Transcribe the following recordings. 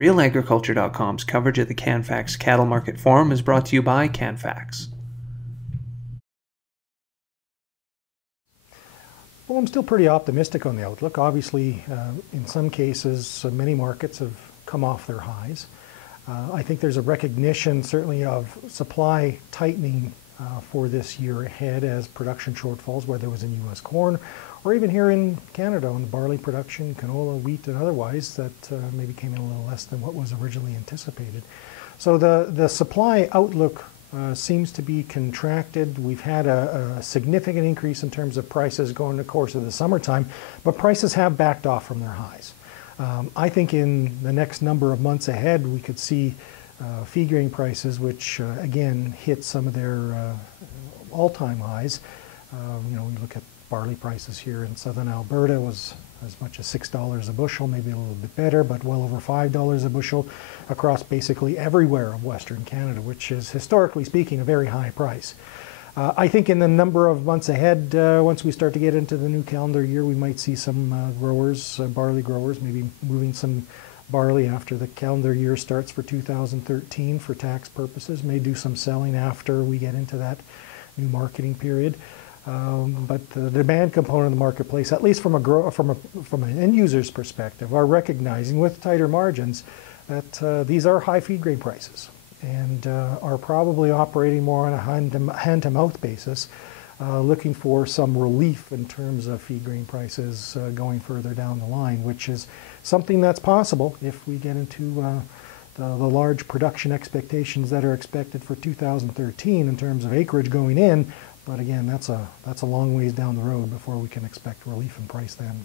RealAgriculture.com's coverage of the Canfax Cattle Market Forum is brought to you by Canfax. Well, I'm still pretty optimistic on the outlook. Obviously, in some cases, many markets have come off their highs. I think there's a recognition, certainly, of supply tightening for this year ahead as production shortfalls, whether it was in U.S. corn or even here in Canada on barley production, canola, wheat, and otherwise, that maybe came in a little less than what was originally anticipated. So the supply outlook seems to be contracted. We've had a significant increase in terms of prices going the course of the summertime, but prices have backed off from their highs. I think in the next number of months ahead, we could see feed grain prices, which again hit some of their all-time highs. We look at barley prices here in southern Alberta was as much as $6 a bushel, maybe a little bit better, but well over $5 a bushel across basically everywhere of Western Canada, which is, historically speaking, a very high price. I think in the number of months ahead, once we start to get into the new calendar year, we might see some growers, barley growers, maybe moving some barley after the calendar year starts for 2013 for tax purposes, may do some selling after we get into that new marketing period. But the demand component of the marketplace, at least from an end user's perspective, are recognizing with tighter margins that these are high feed grain prices and are probably operating more on a hand-to-mouth basis, looking for some relief in terms of feed grain prices going further down the line, which is something that's possible if we get into the large production expectations that are expected for 2013 in terms of acreage going in. But again, that's a long ways down the road before we can expect relief in price then.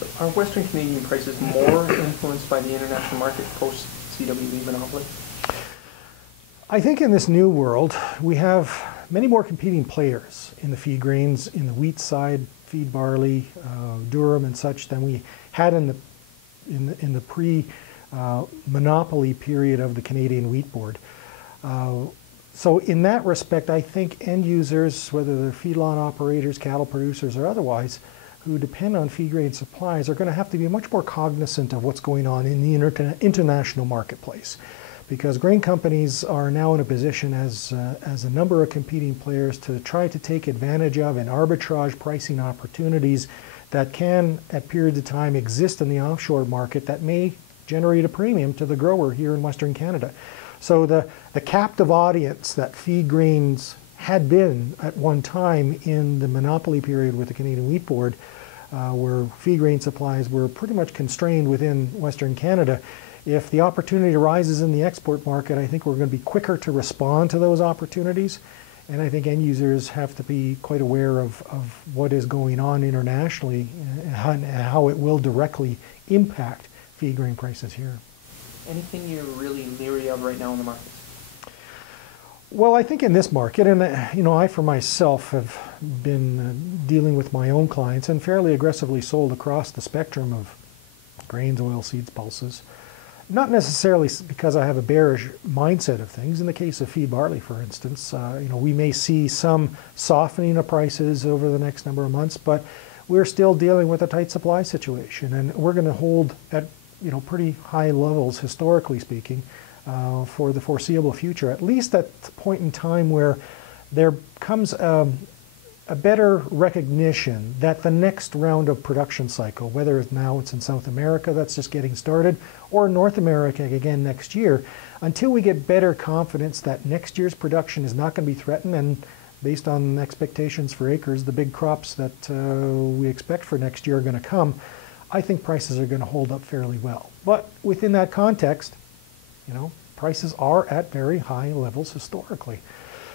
So are Western Canadian prices more influenced by the international market post-CWE monopoly? I think in this new world, we have many more competing players in the feed grains, in the wheat side, feed barley, durum and such than we had in the pre-monopoly period of the Canadian Wheat Board. So in that respect, I think end users, whether they're feedlot operators, cattle producers, or otherwise, who depend on feed grain supplies are going to have to be much more cognizant of what's going on in the international marketplace. Because grain companies are now in a position as a number of competing players to try to take advantage of and arbitrage pricing opportunities that can, at periods of time, exist in the offshore market that may generate a premium to the grower here in Western Canada. So the captive audience that feed grains had been at one time in the monopoly period with the Canadian Wheat Board, where feed grain supplies were pretty much constrained within Western Canada. If the opportunity arises in the export market, I think we're going to be quicker to respond to those opportunities. And I think end users have to be quite aware of what is going on internationally and how it will directly impact feed grain prices here. Anything you're really leery of right now in the markets? Well, I think in this market, and I for myself have been dealing with my own clients and fairly aggressively sold across the spectrum of grains, oilseeds, pulses. Not necessarily because I have a bearish mindset of things. In the case of feed barley, for instance, we may see some softening of prices over the next number of months, but we're still dealing with a tight supply situation, and we're going to hold at pretty high levels, historically speaking, for the foreseeable future, at least at the point in time where there comes a better recognition that the next round of production cycle, whether now it's in South America that's just getting started, or North America again next year, until we get better confidence that next year's production is not going to be threatened, and based on expectations for acres, the big crops that we expect for next year are going to come, I think prices are going to hold up fairly well. But within that context, prices are at very high levels historically.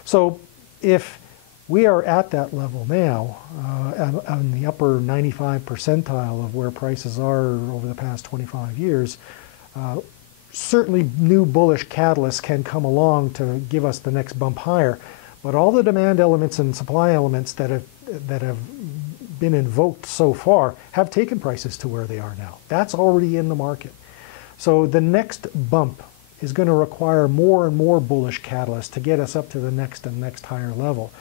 So if we are at that level now, on the upper 95 percentile of where prices are over the past 25 years, certainly new bullish catalysts can come along to give us the next bump higher. But all the demand elements and supply elements that have been invoked so far have taken prices to where they are now. That's already in the market. So the next bump is going to require more and more bullish catalysts to get us up to the next and next higher level.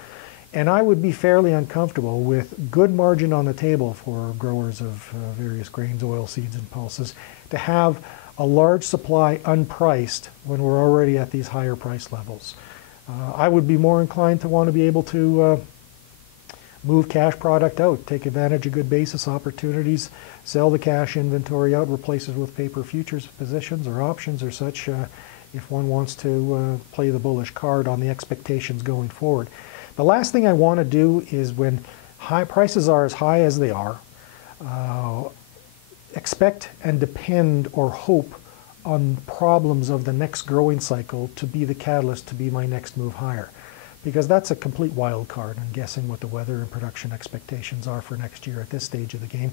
And I would be fairly uncomfortable with good margin on the table for growers of various grains, oil seeds, and pulses to have a large supply unpriced when we're already at these higher price levels. I would be more inclined to want to be able to move cash product out, take advantage of good basis opportunities, sell the cash inventory out, replace it with paper futures positions or options or such if one wants to play the bullish card on the expectations going forward. The last thing I want to do is when high prices are as high as they are, expect and depend or hope on problems of the next growing cycle to be the catalyst to be my next move higher. Because that's a complete wild card in guessing what the weather and production expectations are for next year at this stage of the game.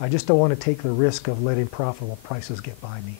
I just don't want to take the risk of letting profitable prices get by me.